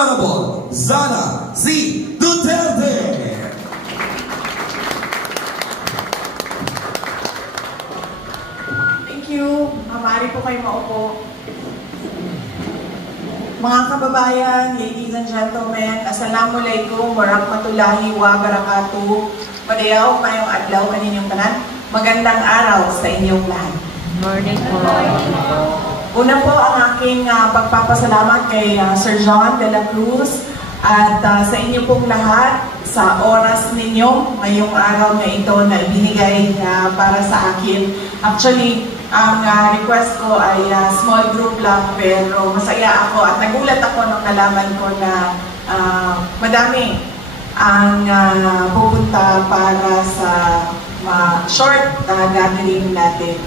Honorable Sara C. Duterte. Thank you. Maaari po kayo maupo. Mga kababayan, ladies and gentlemen, Assalamualaikum warahmatullahi wabarakatuh. Padayaw mayong adlaw kaninyong tanan. Magandang araw sa inyong lahat. Morning po. Una po ang aking pagpapasalamat kay Sir John de la Cruz at sa inyo pong lahat sa oras ninyo ngayong araw na ito na ibinigay para sa akin. Actually, ang request ko ay small group lang pero masaya ako at nagulat ako nung nalaman ko na madami ang pupunta para sa short gathering natin.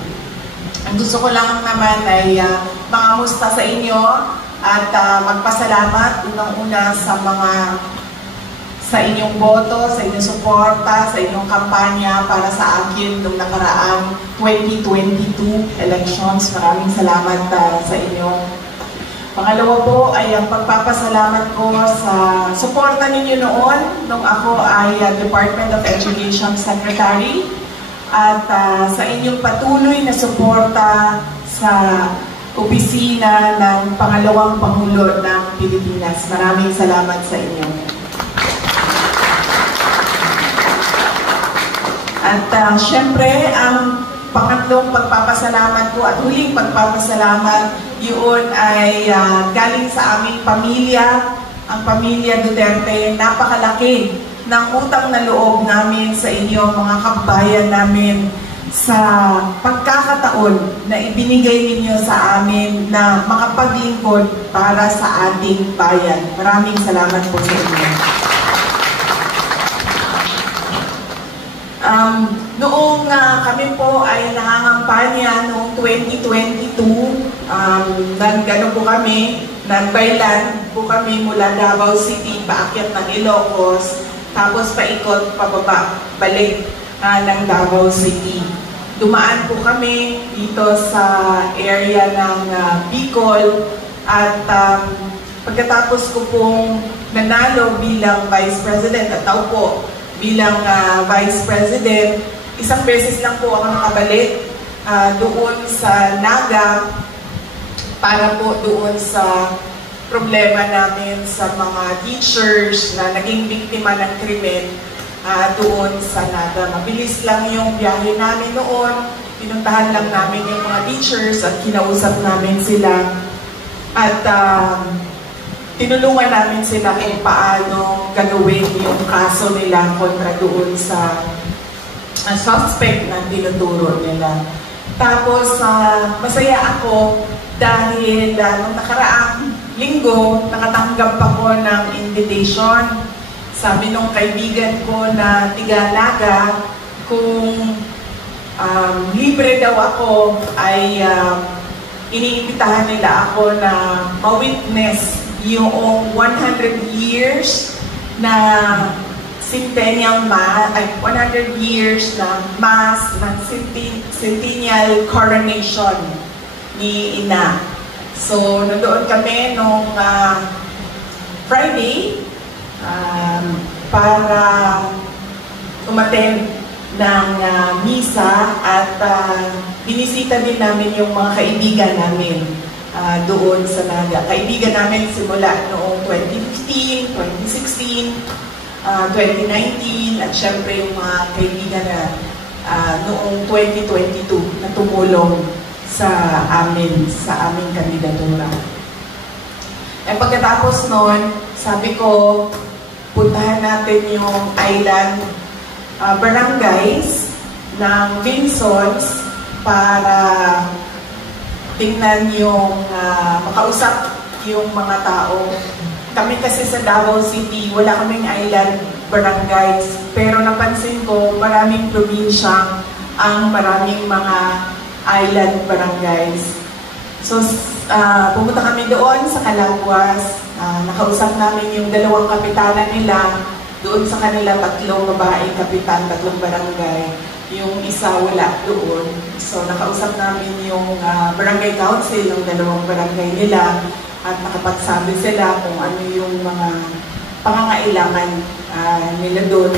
Ang gusto ko lang naman ay mangamusta sa inyo at magpasalamat unang-una sa inyong boto, sa inyong suporta, sa inyong kampanya para sa akin noong nakaraang 2022 elections. Maraming salamat sa inyo. Pangalawa po ay ang pagpapasalamat ko sa suporta ninyo noon nung ako ay Department of Education Secretary at sa inyong patuloy na suporta sa opisina ng Pangalawang Pangulo ng Pilipinas. Maraming salamat sa inyo. At syempre, ang pangatlong pagpapasalamat ko at huling pagpapasalamat yun ay galing sa aming pamilya, ang pamilya Duterte. Napakalaki ng utang na loob namin sa inyo, mga kababayan namin, sa pagkakataon na ibinigay ninyo sa amin na makapaglingkod para sa ating bayan. Maraming salamat po sa inyo. Noong kami po ay nangangampanya noong 2022, gano'n po kami, nagbaylan po kami mula Davao City, paakyat ng Ilocos, tapos paikot, pababa, balik ng Davao City. Dumaan po kami dito sa area ng Bicol at pagkatapos ko pong nanalo bilang Vice President at tao po bilang Vice President, isang beses lang po ako nakabalik doon sa Naga para po doon sa problema namin sa mga teachers na naging biktima ng krimen doon sa Naga. Mabilis lang yung biyahe namin noon. Pinuntahan lang namin yung mga teachers at kinausap namin sila. At tinulungan namin sila kung paano gagawin yung kaso nila kontra doon sa suspect na tinuturo nila. Tapos, masaya ako dahil nung nakaraang linggo, nakatanggap ako ng invitation. Sabi nung kaibigan ko na tiga-Naga, kung libre daw ako, ay iniimbitahan nila ako na ma-witness yung 100 years na centennial mass, ay 100 years na mass ng centennial coronation ni Ina. So, nandoon kami nung Friday para umattend ng misa at binisita din namin yung mga kaibigan namin doon sa Naga. Kaibigan namin simula noong 2015, 2016, 2019 at syempre yung mga kaibigan na noong 2022 na tumulong sa aming kandidatura. Eh pagkatapos noon, sabi ko, puntahan natin yung island barangays ng Vinsons para tingnan yung makausap yung mga tao. Kami kasi sa Davao City, wala kaming island barangays. Pero napansin ko, maraming probinsya ang maraming mga island barangays. So, pumunta kami doon sa Calaguas. Nakausap namin yung dalawang kapitana nila. Doon sa kanila, tatlong babaeng kapitan, tatlong barangay. Yung isa wala doon. So, nakausap namin yung barangay council ng dalawang barangay nila. at nakapagsabi sila kung ano yung mga pangangailangan nila doon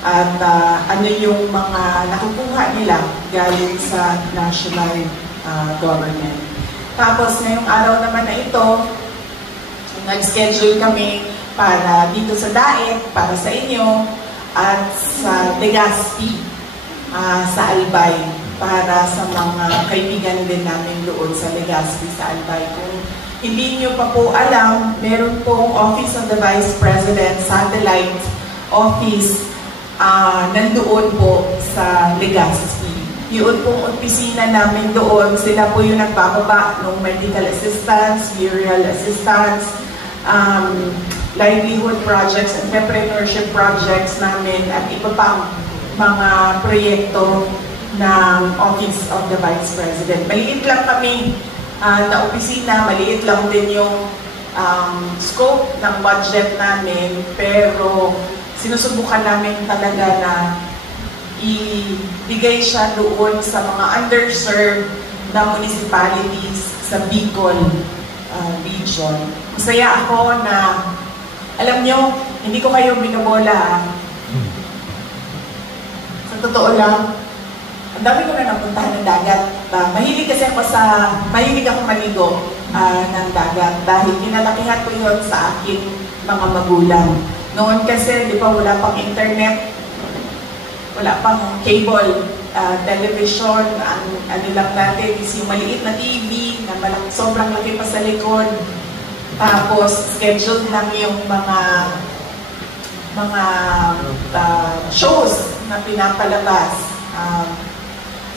at ano yung mga nakukuha nila galing sa national government. Tapos ngayong araw naman na ito, nag-schedule kami para dito sa Daet, para sa inyo, at sa Legazpi, sa Albay, para sa mga kaibigan din namin doon sa Legazpi, sa Albay. Kung hindi nyo pa po alam, meron pong Office of the Vice President Satellite Office nandoon po sa Legazpi. Yun pong opisina namin doon, sila po yung nagbababa ng medical assistance, burial assistance, livelihood projects, entrepreneurship projects namin, at iba pang mga proyekto ng Office of the Vice President. Maliit lang kami na opisina, maliit lang din yung scope ng budget namin, pero sinusubukan namin talaga na ibigay siya doon sa mga underserved na municipalities sa Bicol region. Masaya ako na, alam nyo, hindi ko kayo binobola. Sa totoo lang, ang dami ko na napuntahan ng dagat. Mahilig ako maligo ng dagat dahil kinalakihan ko yun sa akin mga magulang. Noon kasi, di ba, wala pang internet, wala pang cable, television, ano lang natin is yung maliit na TV na sobrang laki pa sa likod. Tapos, scheduled lang yung mga shows na pinapalabas.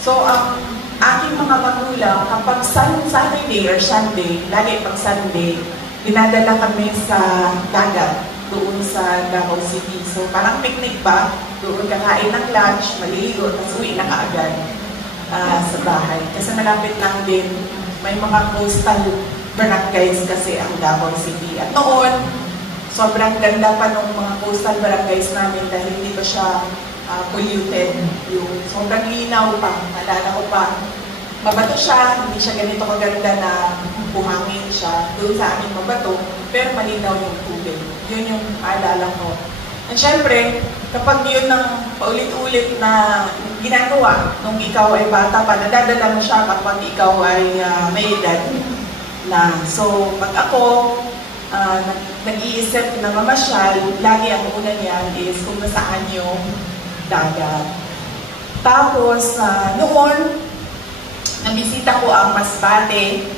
So, ang aking mga magulang, kapag Saturday or Sunday, lagi pag Sunday, dinadala kami sa dagat, doon sa Davao City. So, parang picnic ba? Doon kakain ng lunch, maligo, tapos uwi na kaagad sa bahay. Kasi malapit lang din, may mga coastal barangays kasi ang Davao City. At noon, sobrang ganda pa ng mga coastal barangays namin dahil hindi pa siya polluted. Yung sobrang linaw pa. Nalala ko pa, mabato siya, hindi siya ganito kaganda na buhangin siya. Doon sa amin mabato, pero malinaw yung tubig. Yun yung alala ko. And syempre, kapag yun ang paulit-ulit na ginagawa nung ikaw ay bata pa, nadadala mo siya kapag ikaw ay may edad na. So, pag ako nag-iisip na mamasyal, lagi ang una niyan is kung nasaan yung dagat. Tapos, noon, nabisita ko ang Masbate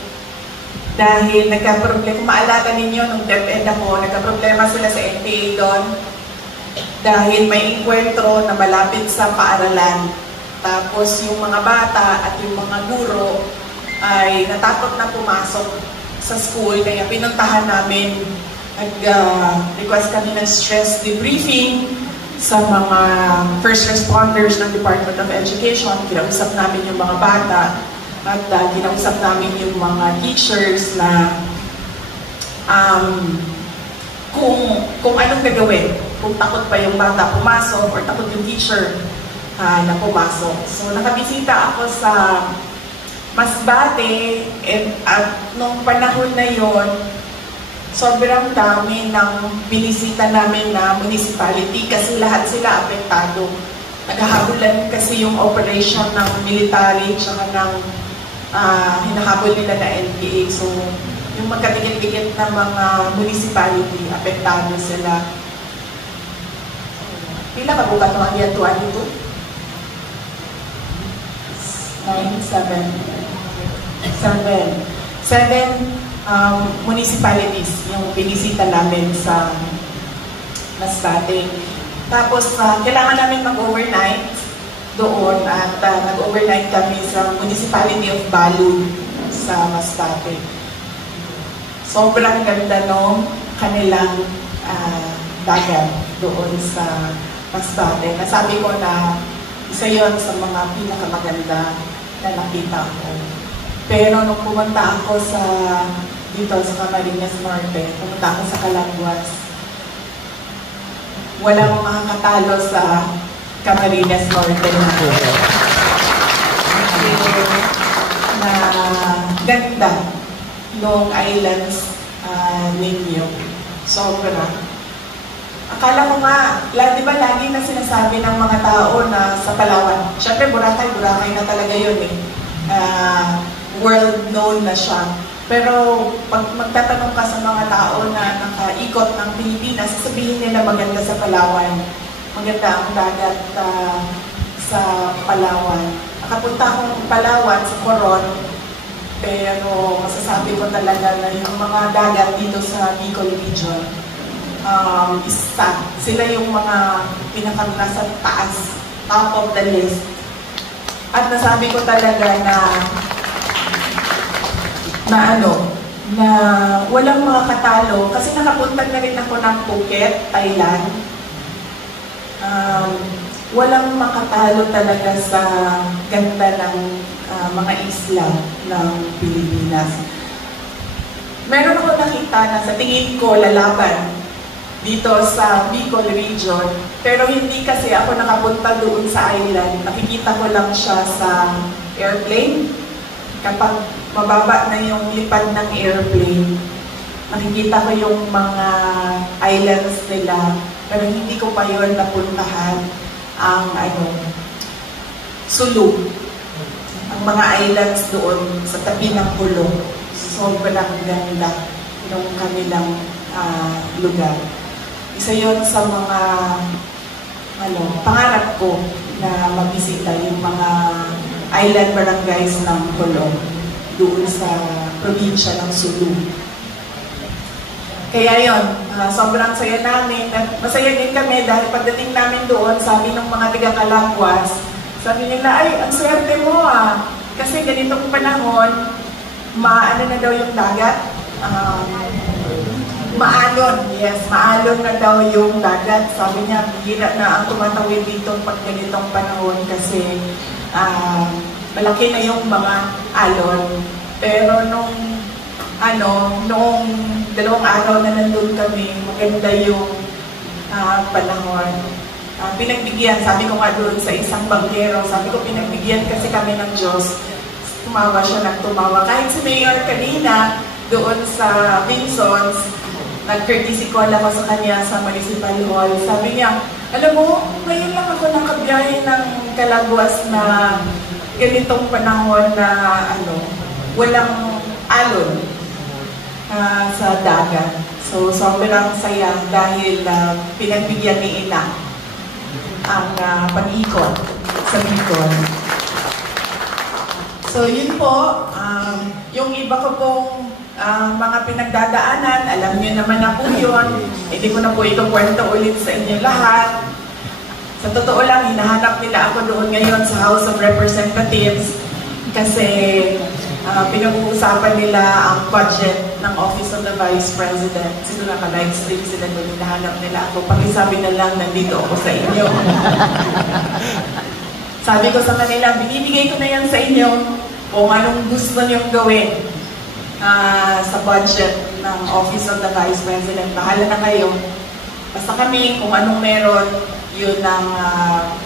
dahil nagka-problema, kung maalala ninyo, nung DepEd ako, nagka-problema sila sa NPA doon dahil may enkwentro na malapit sa paaralan. Tapos yung mga bata at yung mga guro ay natakot na pumasok sa school, kaya pinuntahan namin, nag-request kami ng stress debriefing sa mga first responders ng Department of Education. Kinausap namin yung mga bata at kinausap namin yung mga teachers na kung anong gagawin, kung takot pa yung bata pumasok or takot yung teacher na pumasok. So nakabisita ako sa Masbate at nung panahon na yon, sobrang dami ng binisita namin na municipality kasi lahat sila apektado. Naghahabulan kasi yung operation ng military tsaka ng hinahabol nila na NPA. So, yung magkatigil-tigil na mga municipality, apektado sila. Pila ka buka naman yan, 22? 7 municipalities yung binisita namin sa Masbate. Tapos, kailangan namin mag-overnight doon at nag-overnight kami sa Municipality of Balud sa Masbate. Sobrang ganda nung kanilang dagat doon sa Masbate. Nasabi ko na isa yon sa mga pinakamaganda na nakita ko. Pero nung pumunta ako dito sa Camarines Norte, pumunta ako sa Calanguas, walang makakatalo sa Camarines Norte na ganda ng islands ninyo. Sobra. Akala ko nga, di ba lagi na sinasabi ng mga tao na sa Palawan, syempre Boracay na talaga yun eh. World known na siya. Pero pag magtatanong ka sa mga tao na nakaikot ng Pilipinas, sasabihin nila maganda sa Palawan. Maganda ang dagat sa Palawan. Nakapunta akong Palawan sa Coron, pero masasabi ko talaga na yung mga dagat dito sa Bicol region, sila yung mga nasa taas, top of the list. At nasabi ko talaga na walang mga katalo, kasi nakapunta na rin ako ng Phuket, Thailand. Walang makatalo talaga sa ganda ng mga isla ng Pilipinas. Meron ako nakita na sa tingin ko lalaban dito sa Bicol region, pero hindi kasi ako nakapunta doon sa island. Nakikita ko lang siya sa airplane. Kapag mababa na yung lipad ng airplane, nakikita ko yung mga islands nila, pero hindi ko pa yun napuntahan ang Sulu. Ang mga islands doon sa tabi ng Hulong. Sobrang ganda ng kanilang lugar. Isa yon sa mga pangarap ko na mabisita yung mga island barangays ng Hulong doon sa probinsya ng Sulu. Kaya yon, sobrang saya namin. Masaya din kami dahil pagdating namin doon, sabi ng mga taga-Calangguas, sabi nila, ay, ang swerte mo kasi ganitong panahon, maano na daw yung dagat. Maalon na daw yung dagat. Sabi niya, bihira na ang tumatawid dito pag ganitong panahon kasi malaki na yung mga alon. Pero nung 2 araw na nandun kami, maganda yung panahon. Pinagbigyan, sabi ko nga doon sa isang banggero, sabi ko pinagbigyan kasi kami ng Diyos. Tumawa siya ng tumawa. Kahit si Mayor kanina, doon sa Vinsons, nag-courtesy call ako sa kanya sa Municipal Hall. Sabi niya, alam mo, ngayon lang ako nakabiyahe ng Calangguas na ganitong panahon na walang alon sa dagat. So, sobrang saya dahil pinagbigyan ni Ina ang pag-ikot sa Bicol. So, yun po, yung iba ko pong mga pinagdadaanan, alam niyo naman na po yun. Hindi ko na po ito kwento ulit sa inyo lahat. Sa totoo lang, hinahanap nila ako doon ngayon sa House of Representatives kasi pinag-uusapan nila ang budget ng Office of the Vice President. Siguro naka-livestream sila doon, hinahanap nila ako. Pakisabi na lang, nandito ako sa inyo. Sabi ko sa kanila, binibigay ko na yan sa inyo kung anong gusto niyong gawin sa budget ng Office of the Vice President. Bahala na kayo. Basta kami, kung anong meron, yun ang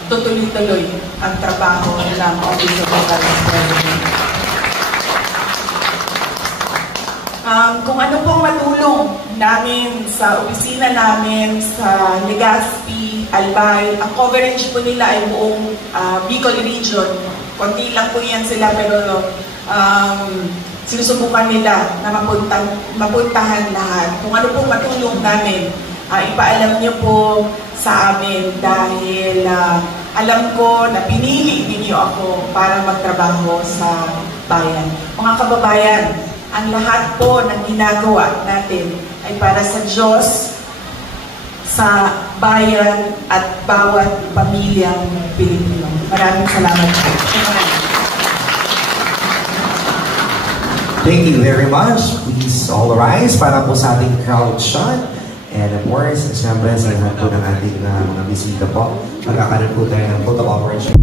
tutuloy-tuloy ang trabaho ng Office of the Vice President. Kung ano pong matulong namin sa opisina namin, sa Legazpi, Albay, ang coverage po nila ay buong Bicol region. Konti lang po yan sila pero sinusubukan nila na mapuntahan lahat. Kung ano pong matulong namin, ipaalam niyo po sa amin dahil alam ko na pinili ninyo ako para magtrabaho sa bayan. Mga kababayan, ang lahat po ng ginagawa natin ay para sa Diyos, sa bayan at bawat pamilyang Pilipino. Maraming salamat po. Thank you very much. Please all rise para po sa ating crowd shot. And of course, siyempre sa lahat po ng ating mga bisita po, magkakaroon po tayo ng photo operation.